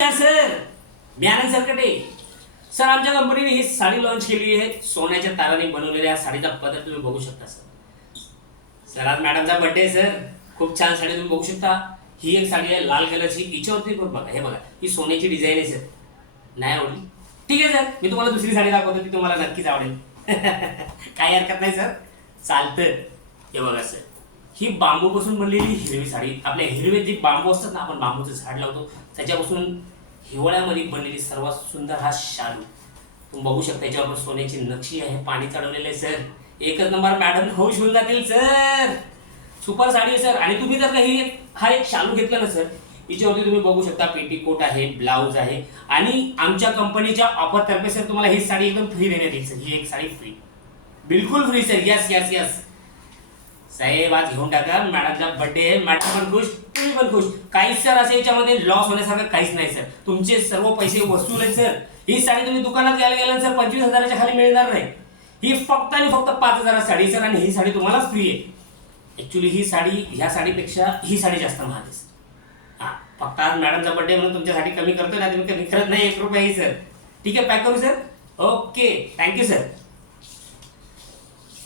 Sir मी आनंद Sarkate sir, आमच्या कंपनीने ही sari launch केली आहे. सोन्याच्या ताराने बनवलेल्या साडीचा पदर तुम्ही बघू शकता सर. सर आज मॅडमचा बर्थडे आहे सर. खूप छान साडी तुम्ही बघू शकता. ही एक साडी आहे लाल कलरची. हिच्यावरती पण बघा, हे बघा, ही सोन्याची डिझाईन आहे सर. नाही आवडली? ठीक आहे सर, मी तुम्हाला दुसरी साडी दाखवतो, ती तुम्हाला नक्कीच आवडेल. काही हरकत नाही सर, चालतं. हे बघा सर, ही बांबूपासून बनलेली हिरवी साडी. आपल्या हिरवे जे बांबू असतात ना, आपण बांबूचं झाड लावतो त्याच्यापासून हिवाळ्यामध्ये बनलेली सर्वात सुंदर हा शालू तुम्ही बघू शकता. याच्यावर सोन्याची नक्षी आहे, पाणी चढवलेलं आहे सर. एकच नंबर, मॅडम खुश होऊन जातील सर. सुपर साडी आहे सर. आणि तुम्ही जर काही हा एक शालू घेतला ना सर, याच्यावरती तुम्ही बघू शकता पेटीकोट आहे, ब्लाऊज आहे. आणि आमच्या कंपनीच्या ऑफर तर्फे सर तुम्हाला ही साडी एकदम फ्री देण्यात येईल सर. ही एक साडी फ्री, बिलकुल free sir. Yes yes yes साहेब, आज घेऊन टाका. मॅडमचा बर्थडे आहे, मॅडम पण खुश, तुम्ही पण खुश. काहीच सर असं याच्यामध्ये लॉस होण्यासारखं काहीच नाही सर. तुमचे सर्व पैसे वसूल आहेत सर. ही साडी तुम्ही दुकानात घ्यायला गेला सर 25,000च्या खाली मिळणार नाही. ही फक्त आणि फक्त 5,000 साडी सर. आणि ही साडी तुम्हालाच फ्री आहे. ऍक्च्युली ही साडी ह्या साडीपेक्षा ही साडी जास्त महाग आहे सर. हां, फक्त आज मॅडमचा बर्थडे म्हणून तुमच्यासाठी कमी करतोय ना, तुम्ही कमी करत नाही. 1 रुपयाही सर. ठीक आहे, पॅक करू सर. Okay, thank you sir.